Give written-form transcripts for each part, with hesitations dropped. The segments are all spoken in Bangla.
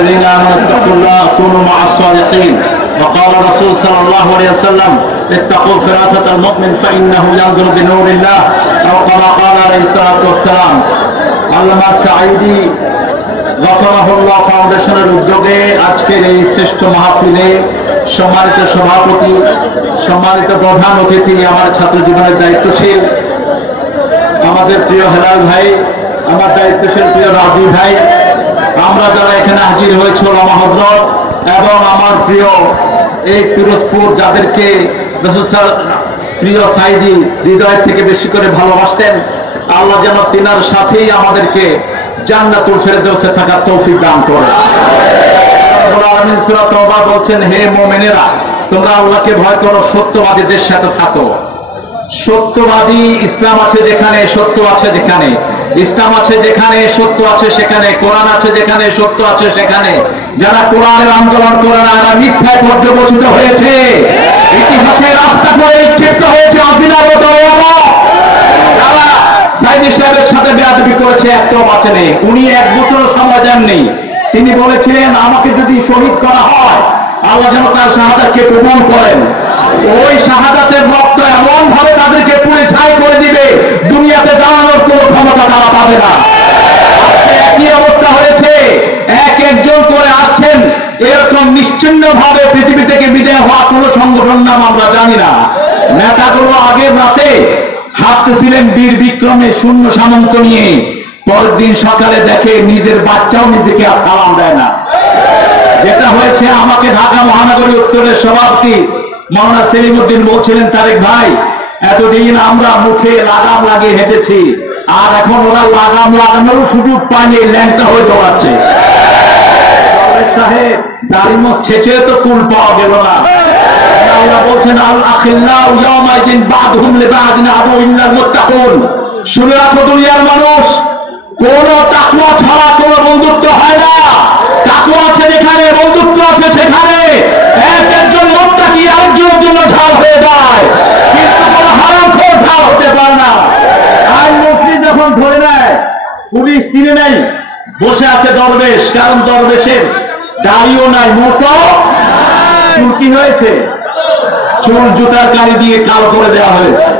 الذين آمنوا اتقوا الله كونوا مع الصادقين وقال الرسول صلى الله عليه وسلم اتقوا فراسة المؤمن فإنه ينظر بنور الله أو كما قال عليه الصلاة والسلام আল্লামা সাঈদী গফরাহুল্লাহ ফাউন্ডেশনের উদ্যোগে আজকের এই শ্রেষ্ঠ মাহফিলে সম্মানিত সভাপতি, সম্মানিত প্রধান অতিথি, আমার ছাত্র জীবনের দায়িত্বশীল আমাদের প্রিয় হেলাল ভাই, আমার দায়িত্বশীল প্রিয় রাজি ভাই, আমরা যারা এখানে হাজির হয়েছে ওলামা হযরত এবং আমার প্রিয় এই পিরোজপুর যাদেরকে প্রিয় সাঈদী হৃদয় থেকে বেশি করে ভালোবাসতেন, আল্লাহ যেন তিনার সাথেই আমাদেরকে জান্নাতুল ফেরদৌসে থাকার তৌফিক দান করে। রব্বুল আলামিন সূরা তাওবা বলছেন, হে মুমিনেরা তোমরা আল্লাহকে ভয় করো, সত্যবাদীদের সাথে থাকো। সত্যবাদী ইসলাম আছে যেখানে সত্য আছে, যেখানে ইসলাম আছে যেখানে সত্য আছে সেখানে, কোরআন আছে যেখানে সত্য আছে সেখানে। যারা কোরআনের আন্দোলন করে না, এরা মিথ্যায় পর্যবসিত হয়েছে, ইতিহাসের রাস্তা করে ক্ষেত্র হয়েছে আজিনা বদওয়ালা। যারা সাঈদী সাহেবের সাথে বেয়াদবি করেছে একটাও বাঁচে নেই। উনি এক বছর সময় দেননি, তিনি বলেছিলেন আমাকে যদি শহীদ করা হয় আল্লাহ যেন তার শাহাদাতকে কবুল করেন। ওই শাহাদাতের রক্ত এমন ভাবে তাদেরকে পুড়ে ছাই করে দিবে, দুনিয়াতে দাঁড়ানোর কোনো ক্ষমতা তারা পাবে না। একই অবস্থা হয়েছে, এক একজন করে আসছেন, এরকম নিশ্চিন্ন ভাবে পৃথিবী থেকে বিদায় হওয়া কোন সংগঠন নাম আমরা জানি না। নেতাগুলো আগের রাতে হাঁটতেছিলেন বীর বিক্রমে শূন্য সামন্ত নিয়ে, পরের দিন সকালে দেখে নিজের বাচ্চাও নিজেকে আর সালাম দেয় না। যেটা হয়েছে, আমাকে ঢাকা মহানগরী উত্তরের সভাপতি মাওলানা সেলিমউদ্দিন বলছিলেন, তারেক ভাই এতদিন আমরা মুখে লাগাম লাগিয়ে হেঁটেছি, আর এখন ওরা লাগাম লাগানোর সুযোগ পায়নি, ল্যাংটা হয়ে দৌড়াচ্ছে। সাহেব দাড়িমো ছেঁচে তো কুল পাওয়া গেল না। আল্লাহ বলছেন, আল আখিল্লাহু ইয়াওমাইদিন বাদহুম লিবাদিন আদুউন ইল্লাল মুত্তাকুন। শুনে রাখো দুনিয়ার মানুষ, কোন তাকওয়া ছাড়া কোন বন্ধুত্ব হয় না। তাকওয়া আছে যেখানে, বন্ধুত্ব আছে সেখানে। একজন মুত্তাকি আরেকজনের জন্য ঢাল হয়ে যায়, কিন্তু কোন হারামখোর ঢাল হতে পারে না। আর মসজিদ যখন ধরে নেয়, পুলিশ চিনে নেই, বসে আছে দরবেশ, কারণ দরবেশের দাড়িও নাই, মোছও চুল কি হয়েছে, চুল জুতার কালি দিয়ে কালো করে দেওয়া হয়েছে।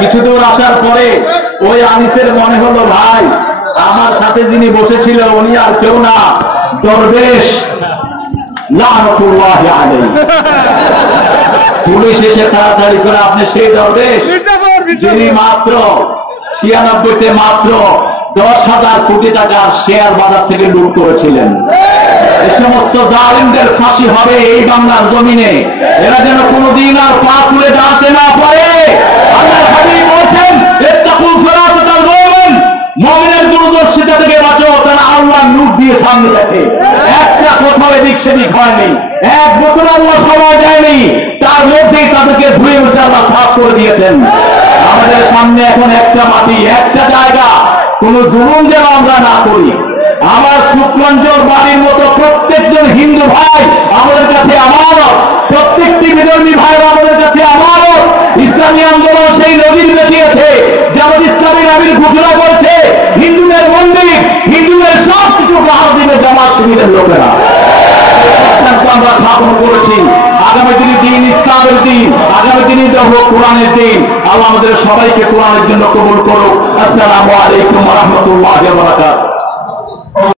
কিছু দূর আসার পরে ওই আনিসের মনে হলো, ভাই আমার সাথে যিনি বসেছিল উনি আর কেউ না, দরবেশ লাআনাতুল্লাহি আলাইহি। পুলিশ এসে তাড়াতাড়ি করে, আপনি সেই দরবেশ যিনি মাত্র 96-তে মাত্র 10,000 কোটি টাকার শেয়ার বাজার থেকে লুট করেছিলেন। এই সমস্ত জালিমদের ফাঁসি হবে এই বাংলার জমিনে, এরা যেন কোনোদিন আর পা তুলে দাঁড়াতে না পারে। আল্লাহর হাবিব বলেছেন, ইত্তাকুল ফিরাসাতাল মুমিন, মুমিনের দূরদর্শিতা থেকে বাঁচো, তারা আল্লাহর নূর দিয়ে সামনে দেখে। একটা কোথাও এদিক সেদিক হয়নি, এক বছর আল্লাহ সময় দেয়নি, তার মধ্যেই তাদেরকে ধুয়ে মুছে আল্লাহ সাফ করে দিয়েছেন। আমাদের সামনে এখন একটা মাটি, একটা জায়গা, কোন জুলুম যেন আমরা না করি। আমার শুক্লাঞ্জর বাড়ির মতো প্রত্যেকজন হিন্দু ভাই আমাদের কাছে আমানত, প্রত্যেকটি বিধর্মী ভাইরা আমাদের কাছে আমানত। ইসলামী আন্দোলন সেই নজির দেখিয়েছে, যেমন ইসলামী নবীর ঘোষণা করেছে, হিন্দুদের মন্দির, হিন্দুদের সব কিছু গ্রহণ দিবে জামাত শিবিরের লোকেরা। আমরা স্থাপন করেছি, আগামী দিনে দিন ইসলামের দিন, আগামী দিনে হোক কোরআনের দিন। আল্লাহ আমাদের সবাইকে কোরআনের জন্য কবুল করুক। আসসালামু আলাইকুম ওয়া রাহমাতুল্লাহি ওয়া বারাকাতুহু।